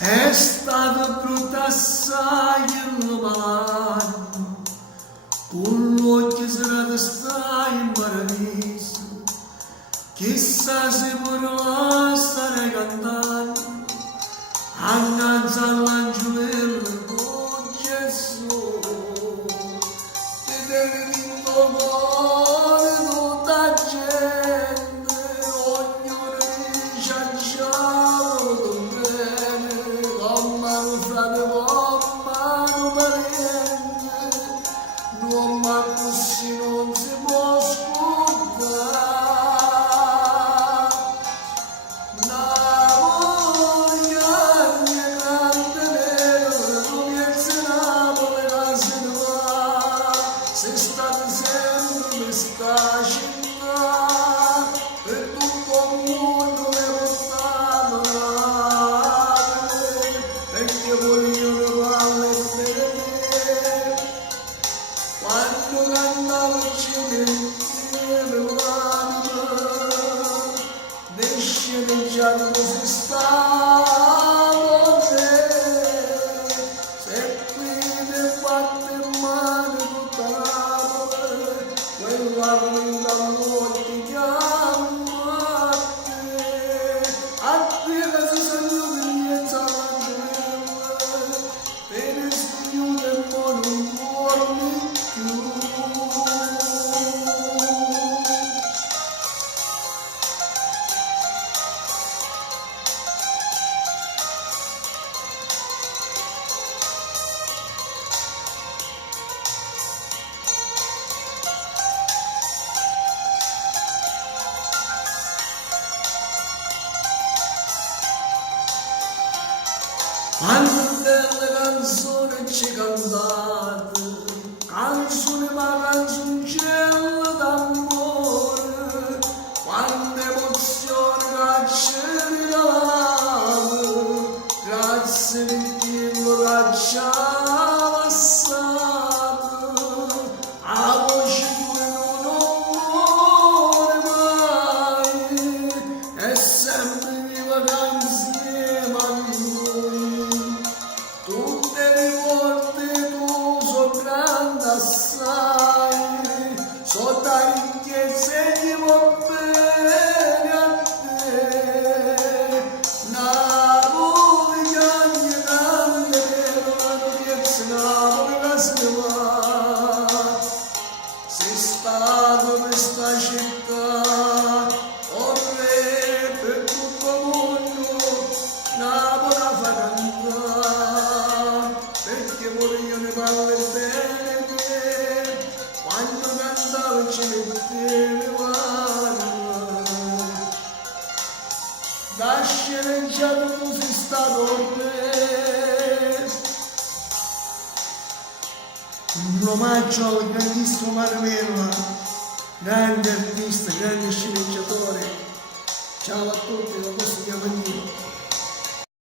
È stato brutto assai il malanno, con l'occhio serrato stai in paradiso, chissà se vorrà stare cantando, annanzi all'angelo con Gesù, ti devi rinnovare tutta gente, ognuno dice ciao, frate mano parente, non ma così non si può scordare. Napoli è grande nero, non piensi Napoli la se ne va, sei stata sempre questa città, per tutto il mondo le portato perché vogliono parlare per te. Quando cantavo cimitero l'anima, ne sceneggiato così stavo te. Se qui mi batte in mano tutta Napoli, quella vita molti chiamo a te. A te che si sono di per studiare non vuole più. Quante belle canzoni ci cantate, canzoni ma canzoncelle d'amore, quante emozioni che ci regalate, grazie di Dio che ci ha passato, a voce pure non muore mai, è sempre viva insieme a noi. Tutte le volte tu so grande assai, so da ricchezza e gli va bene a te. Napoli grande grande, però non piazza Napoli che se ne va. Sei stato questa città, oh re, per tutto il mondo, Napoli la fa cantare, perché pure io ne parlo bene te, quando cantavo ci mettevo l'anima. Da sceneggiato tu sei stato re, un omaggio al grandissimo Mario Merola, grande artista, grande sceneggiatore. Ciao a tutti, da questo Diamantino.